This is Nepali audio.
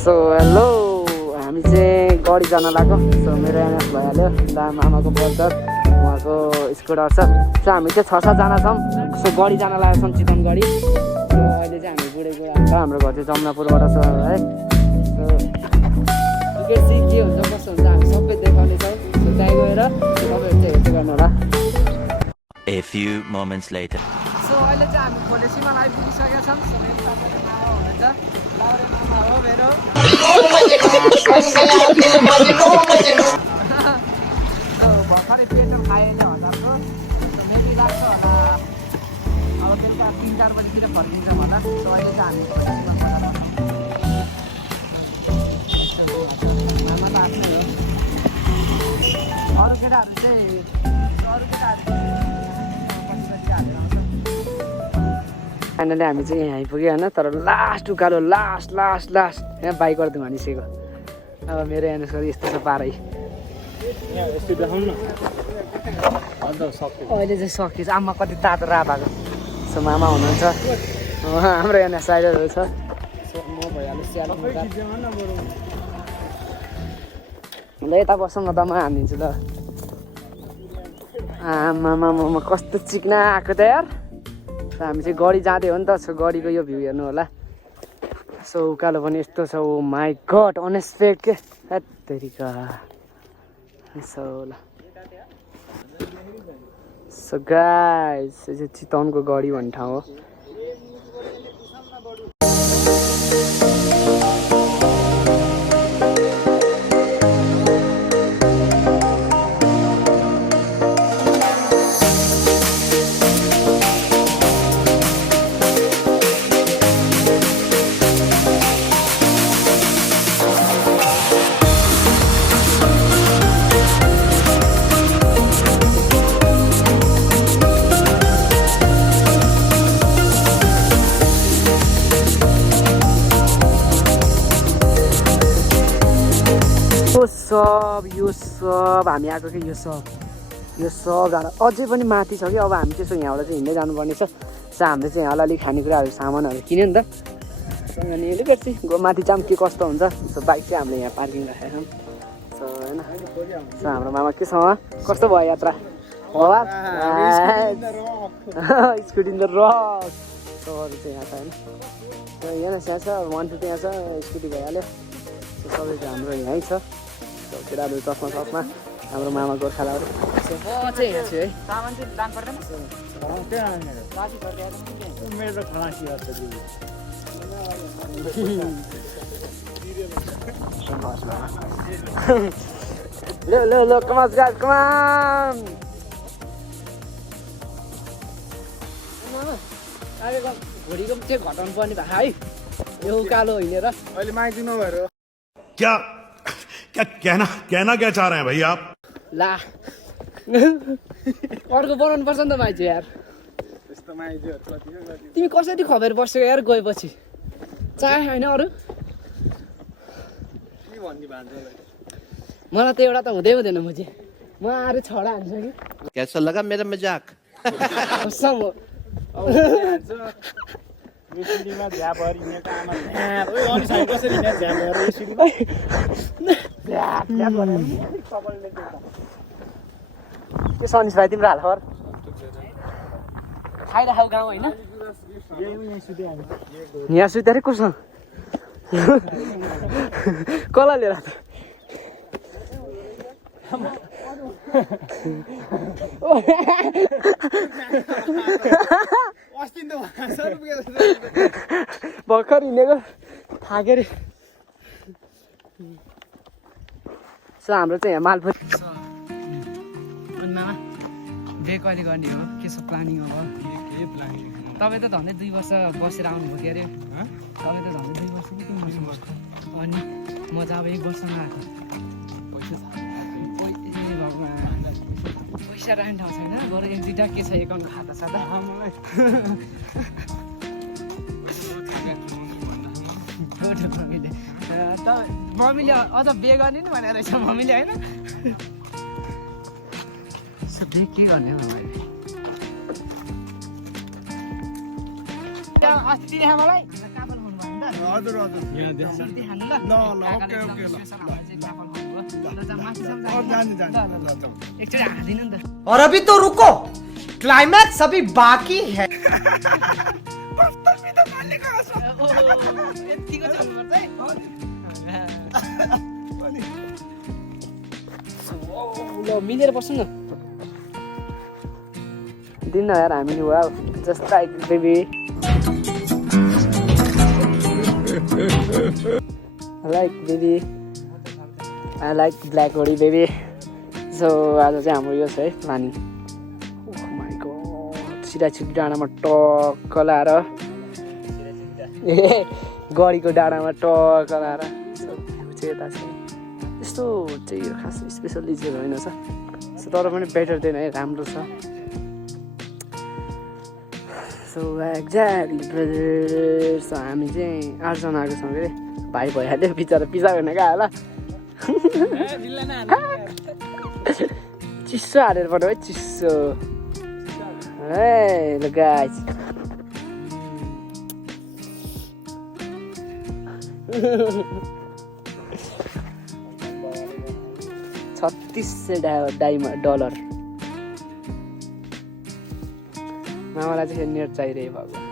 सो हेलो, हामी चाहिँ गडी जान लाग्यो। सो मेरो एनएस भइहाल्यो, आमाको बर्दर, उहाँको स्कुटर छ। सो हामी चाहिँ 6-7 जना छौँ। सो गडी जान लागेको छौँ, चितवन गडी। सो अहिले चाहिँ हामी बुढे गएर छ। हाम्रो घर चाहिँ जमुनापुरबाट छ है। सो के हुन्छ कस्तो हुन्छ हामी सबै देखाउने छौँ। सो त्यहीँ गएर तपाईँहरू चाहिँ हेर्दै गर्नु होला। A few moments later. So अहिले चाहिँ हामी खोले सीमामा आइपुगिसकेका छौँ। सो मेरो साथीहरू मामा हुनुहुन्छ, लाउरे मामा हो मेरो। भर्खरै पेट्रोल खाएले हजारको। मेबी लाग्छ होला अब बेलुका 3-4 बजीतिर फर्किन्छौँ होला। सो अहिले चाहिँ हामी खोले सीमामा मामा त आफ्नै हो। अरू केटाहरू चाहिँ फाइनली हामी चाहिँ यहाँ आइपुग्यो होइन। तर लास्ट उकालो लास्ट यहाँ बाइक गरिदिउँ भनिसकेको। अब मेरो एनएसको यस्तो छ पारै। अहिले चाहिँ सकिन्छ। आमा कति तातो रा भएको। सो मामा हुनुहुन्छ, हाम्रो एनएस साइडहरू छ। सो म भइहाल्यो स्याहार ल यता बस्छौँ न त, म हानिदिन्छु ल। आमामा कस्तो चिक्ना आएको त यार। हामी चाहिँ गडी जाँदै हो नि त। सो गडीको यो भ्यू हेर्नु होला। सो उकालो पनि यस्तो छ। ओ माई गड, अनएक्सपेक्टेड के तरिका। सो ल सो गाइस, यो चाहिँ चितवनको गडी भन्ने ठाउँ हो। यो सब हामी आएको कि यो सब जाँदा अझै पनि माथि छ कि। अब हामी त्यसो यहाँबाट चाहिँ हिँड्दै जानुपर्ने छ। सो हामीले चाहिँ अलिअलि खानेकुराहरू सामानहरू किन्यो नि त। अनि अलिकति माथि चाहिँ के कस्तो हुन्छ। सो बाइक चाहिँ हामीले यहाँ पार्किङ राखेका छौँ। सो होइन, सो हाम्रो मामा के छ कस्तो भयो यात्रा? Scooty the rock. सो अरू चाहिँ यहाँ छ होइन। सो यहाँ छ 150 यहाँ छ। स्कुटी भइहाल्यो। सो सबै चाहिँ हाम्रो यहीँ छ। केटाहरू चस्मा हाम्रो मामा गोर्खालाहरू चाहिँ यहाँ छु है। ल कमास गाइस कमान। घोडीको चाहिँ घटाउनु पर्ने भएको है। यो उकालो हिँडेर अहिले माइती नभएर क्या क्या चाह रहे हैं भाई आप? ला अर्को बनाउनु पर्छ नि त माइजू यार। तिमी कसरी खबेर बस्यो यार गएपछि? चाहे होइन अरू मलाई त एउटा त हुँदै हुँदैन। म आएर छडा हान्छ कि। कैसा लगा मेरा मजाक? के सनिस भाइ तिम्रो हाल खबर? खाइराखेको गाउँ होइन? यहाँ सुतेर कोसँग कसलाई लिएर भर्खर हिँडेको थाकेर। सो हाम्रो चाहिँ यहाँ मालपुर। अनि मामा बे कहिले गर्ने हो? के छ प्लानिङ अब? तपाईँ त झन्डै 2 वर्ष बसेर आउनुभयो के अरे? तपाईँ त झन्डै 2 वर्ष कि 3 वर्ष बस्नु। अनि म चाहिँ अब 1 वर्षमा आएको। पैसा राख्ने ठाउँ छैन। बरु 1-2टा के छ एकाउन्ट खाता छ त मम्मीले अझ बे गर्ने नि भनेर रहेछ मम्मीले होइन। बे के गर्ने हो मैले? अस्ति देखा मलाई काबल फोन भन्नु त हजुर हजुर सुर्ती खानु ल ल ल ओके ओके ल जाने एकचोटि हाँसिदिनु नि त और अभी तो रुको क्लाइमैक्स अभी बाकी है यतिको चल्नुपर्छ है ल मिलेर बस्नु न दिन्न यार हामी नि wow just like baby like baby I like black होडी बेबी सो आज चाहिँ हाम्रो यो छ है प्लानिङ माइ गॉड सिधा छिटो डाँडामा टक्क लाएर ए गडीको डाँडामा टक्क लाएर चाहिँ यता चाहिँ यस्तो चाहिँ यो खास स्पेसली चाहिँ होइन छ तर पनि बेटर देन है राम्रो छ सो एक्ज्याक्टली ब्रदर सो हामी चाहिँ 8 जना आएको छौँ कि भाइ भइहाल्यो बिचरा पिज्जा गर्न गयो होला चिसो हालेर पऱ्यो है चिसो है ल गाइस 3600 $. मामालाई चाहिँ नेट चाहिरहेको भएको